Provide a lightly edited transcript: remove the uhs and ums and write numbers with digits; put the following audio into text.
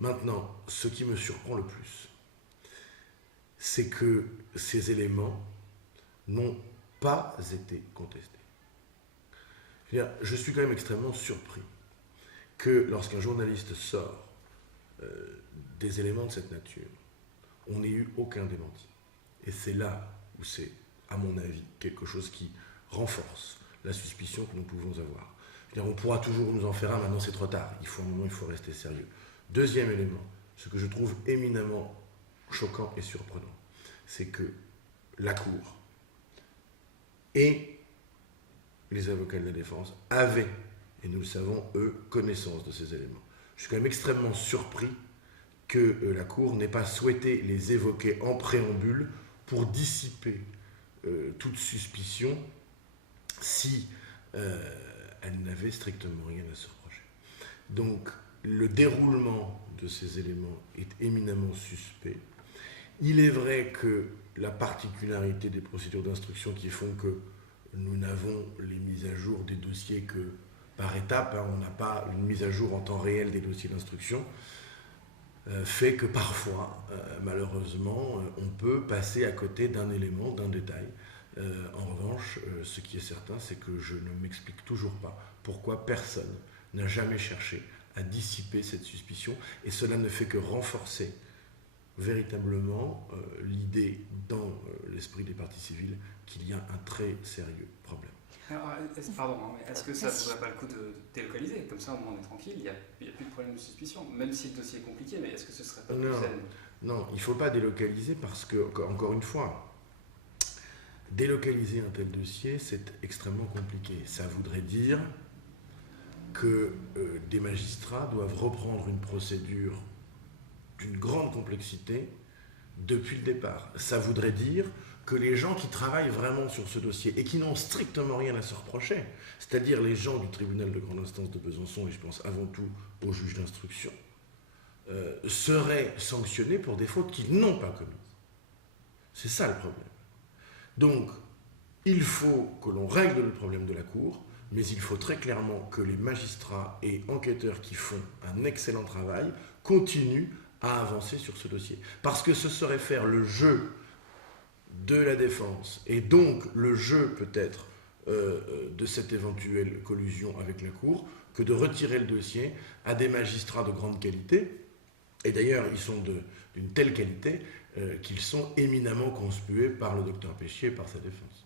Maintenant, ce qui me surprend le plus, c'est que ces éléments n'ont pas été contestés. Je suis quand même extrêmement surpris que lorsqu'un journaliste sort des éléments de cette nature, on n'ait eu aucun démenti. Et c'est là où c'est, à mon avis, quelque chose qui renforce la suspicion que nous pouvons avoir. On pourra toujours nous en faire un, maintenant c'est trop tard. Un moment, il faut rester sérieux. Deuxième élément, ce que je trouve éminemment choquant et surprenant, c'est que la Cour et les avocats de la défense avaient, et nous le savons, eux, connaissance de ces éléments. Je suis quand même extrêmement surpris que la Cour n'ait pas souhaité les évoquer en préambule pour dissiper toute suspicion si elle n'avait strictement rien à se reprocher. Donc, le déroulement de ces éléments est éminemment suspect. Il est vrai que la particularité des procédures d'instruction qui font que nous n'avons les mises à jour des dossiers que par étapes, on n'a pas une mise à jour en temps réel des dossiers d'instruction, fait que parfois, malheureusement, on peut passer à côté d'un élément, d'un détail. En revanche, ce qui est certain, c'est que je ne m'explique toujours pas pourquoi personne n'a jamais cherché à dissiper cette suspicion, et cela ne fait que renforcer véritablement l'idée dans l'esprit des parties civiles qu'il y a un très sérieux problème. Alors, pardon, mais est-ce que ça ne vaudrait pas le coup de délocaliser? Comme ça, au moins, on est tranquille, il n'y a plus de problème de suspicion, même si le dossier est compliqué, mais est-ce que ce serait pas plus sain? Non, il ne faut pas délocaliser parce que, encore une fois, délocaliser un tel dossier, c'est extrêmement compliqué. Ça voudrait dire que des magistrats doivent reprendre une procédure d'une grande complexité depuis le départ. Ça voudrait dire que les gens qui travaillent vraiment sur ce dossier et qui n'ont strictement rien à se reprocher, c'est-à-dire les gens du tribunal de grande instance de Besançon, et je pense avant tout aux juges d'instruction, seraient sanctionnés pour des fautes qu'ils n'ont pas commises. C'est ça le problème. Donc, il faut que l'on règle le problème de la Cour, mais il faut très clairement que les magistrats et enquêteurs qui font un excellent travail continuent à avancer sur ce dossier. Parce que ce serait faire le jeu de la défense, et donc le jeu peut-être de cette éventuelle collusion avec la Cour, que de retirer le dossier à des magistrats de grande qualité. Et d'ailleurs, ils sont d'une telle qualité qu'ils sont éminemment conspués par le docteur Péchier et par sa défense.